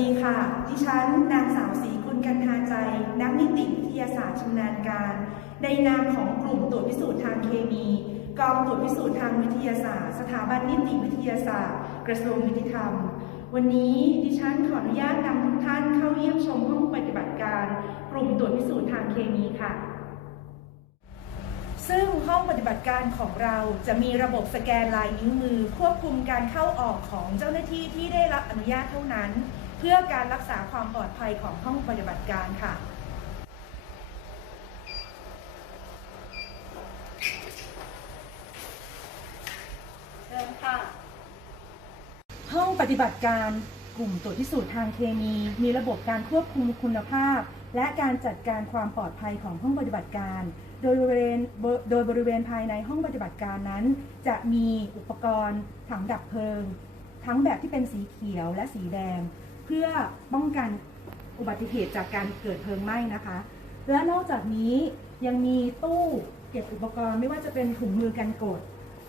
ดีค่ะ ดิฉันนางสาวศรีคุณกันทาใจ นักนิติวิทยาศาสตร์ชำนาญการ ในนามของกลุ่มตรวจพิสูจน์ทางเคมี กองตรวจพิสูจน์ทางวิทยาศาสตร์ สถาบันนิติวิทยาศาสตร์ กระทรวงยุติธรรม วันนี้ดิฉันขออนุญาตนำทุกท่านเข้าเยี่ยมชมห้องปฏิบัติการ กลุ่มตรวจพิสูจน์ทางเคมีค่ะซึ่งห้องปฏิบัติการของเราจะมีระบบสแกนลายนิ้วมือ ควบคุมการเข้าออกของเจ้าหน้าที่ที่ได้รับอนุญาตเท่านั้น พื่อการรักษาความปลอดภัยของห้องปฏิบัติการค่ะเชิญค่ะ ห้องปฏิบัติการกลุ่มตรวจพิสูจน์ทางเคมี มีระบบการควบคุมคุณภาพ และการจัดการความปลอดภัยของห้องปฏิบัติการ โดยบริเวณโดยบริเวณภายในห้องปฏิบัติการนั้น จะมีอุปกรณ์ถังดับเพลิง ทั้งแบบที่เป็นสีเขียวและสีแดง เพื่อป้องกันอุบัติเหตุจากการเกิดเพลิงไหม้นะคะ และนอกจากนี้ยังมีตู้เก็บอุปกรณ์ไม่ว่าจะเป็นถุงมือกันกด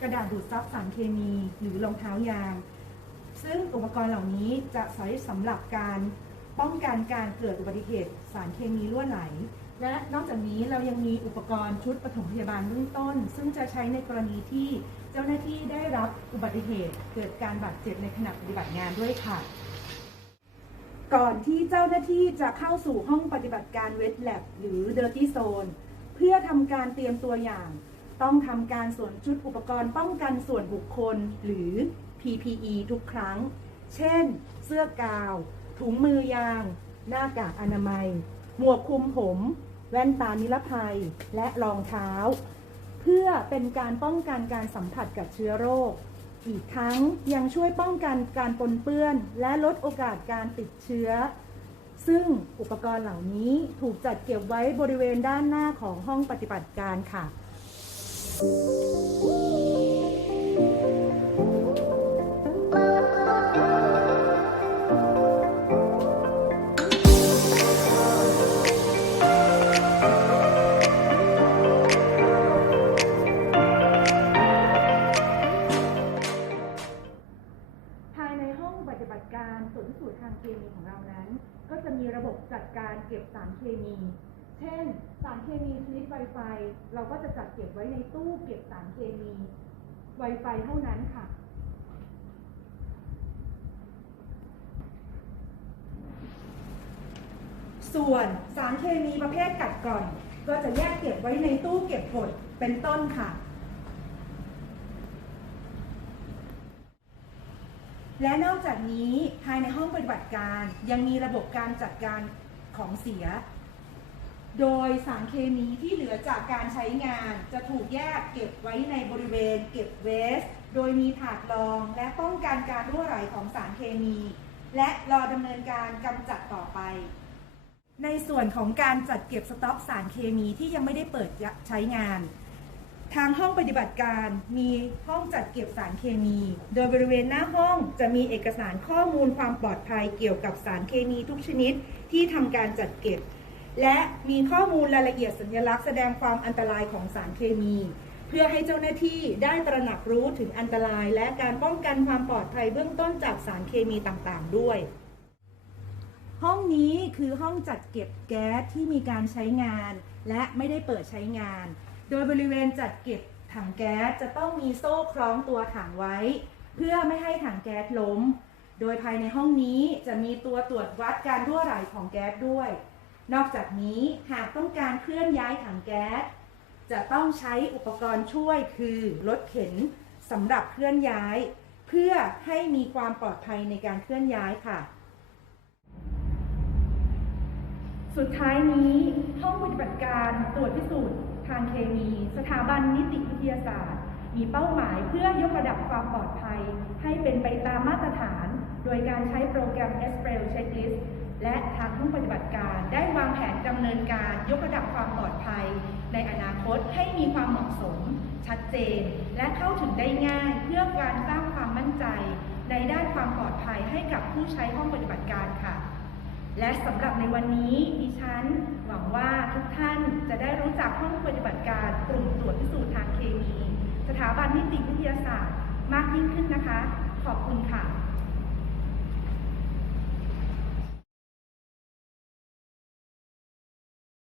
กระดาษดูดซับสารเคมี หรือรองเท้ายาง ซึ่งอุปกรณ์เหล่านี้จะใช้สำหรับการป้องกันการเกิดอุบัติเหตุสารเคมีรั่วไหล และนอกจากนี้เรายังมีอุปกรณ์ชุดปฐมพยาบาลเบื้องต้น ซึ่งจะใช้ในกรณีที่เจ้าหน้าที่ได้รับอุบัติเหตุเกิดการบาดเจ็บในขณะปฏิบัติงานด้วยค่ะ ก่อนที่เจ้าหน้าที่จะเข้าสู่ห้องปฏิบัติการเวทแลบหรือ Dirty Zone เพื่อทำการเตรียมตัวอย่าง ต้องทำการสวมชุดอุปกรณ์ป้องกันส่วนบุคคลหรือ PPE ทุกครั้ง เช่น เสื้อกาว ถุงมือยาง หน้ากากอนามัย หมวกคลุมผม แว่นตานิรภัย และรองเท้า เพื่อเป็นการป้องกันการสัมผัสกับเชื้อโรค อีกทั้งยังช่วยป้องกันการปนเปื้อน และลดโอกาสการติดเชื้อ ซึ่งอุปกรณ์เหล่านี้ถูกจัดเก็บไว้บริเวณด้านหน้าของห้องปฏิบัติการค่ะ ฏิบัติการตรวจพิสูจน์ทางเคมีของเรานั้น ก็จะมีระบบจัดการเก็บสารเคมี เช่น สารเคมีชนิดไวไฟ เราก็จะจัดเก็บไว้ในตู้เก็บสารเคมีไวไฟเท่านั้นค่ะส่วนสารเคมีประเภทกัดกร่อน ก็จะแยกเก็บไว้ในตู้เก็บกดเป็นต้นค่ะ และนอกจากนี้ภายในห้องปฏิบัติการยังมีระบบการจัดการของเสีย โดยสารเคมีที่เหลือจากการใช้งานจะถูกแยกเก็บไว้ในบริเวณ เก็บเวส โดยมีถาดรองและป้องกันการรั่วไหลของสารเคมี และรอดำเนินการกำจัดต่อไป ในส่วนของการจัดเก็บสต็อกสารเคมีที่ยังไม่ได้เปิดใช้งาน ทางห้องปฏิบัติการมีห้องจัดเก็บสารเคมี โดยบริเวณหน้าห้องจะมีเอกสารข้อมูลความปลอดภัยเกี่ยวกับสารเคมีทุกชนิดที่ทำการจัดเก็บ และมีข้อมูลรายละเอียดสัญลักษณ์แสดงความอันตรายของสารเคมี เพื่อให้เจ้าหน้าที่ได้ตระหนักรู้ถึงอันตราย และการป้องกันความปลอดภัยเบื้องต้นจากสารเคมีต่างๆ ด้วยห้องนี้คือห้องจัดเก็บแก๊สที่มีการใช้งาน และไม่ได้เปิดใช้งาน ดยบริเวณจัดเก็บถังแก๊สจะต้องมีโซ่คล้องตัวถังไว้ เพื่อไม่ให้ถังแก๊สล้ม โดยภายในห้องนี้จะมีตัวตรวจวัดการรั่วไหลของแก๊สด้วย นอกจากนี้หากต้องการเคลื่อนย้ายถังแก๊สจะต้องใช้อุปกรณ์ช่วยคือรถเข็นสำหรับเคลื่อนย้าย เพื่อให้มีความปลอดภัยในการเคลื่อนย้ายค่ะ สุดท้ายนี้ห้องปฏิบัติการตรวจพิสูจน์ ทางเคมี สถาบันนิติวิทยาศาสตร์ มีเป้าหมายเพื่อยกระดับความปลอดภัย ให้เป็นไปตามมาตรฐาน โดยการใช้โปรแกรม s p r e l Checklist และทางห้องปฏิบัติการได้วางแผนดำเนินการยกระดับความปลอดภัย ในอนาคตให้มีความเหมาะสม ชัดเจน และเข้าถึงได้ง่ายเพื่อการสร้างความมั่นใจ ในด้านความปลอดภัยให้กับผู้ใช้ห้องปฏิบัติการค่ะ และสำหรับในวันนี้ดิฉันหวังว่าทุกท่านจะได้รู้จักห้องปฏิบัติการกลุ่มตรวจพิสูจน์ทางเคมี สถาบันนิติวิทยาศาสตร์ มากยิ่งขึ้นนะคะ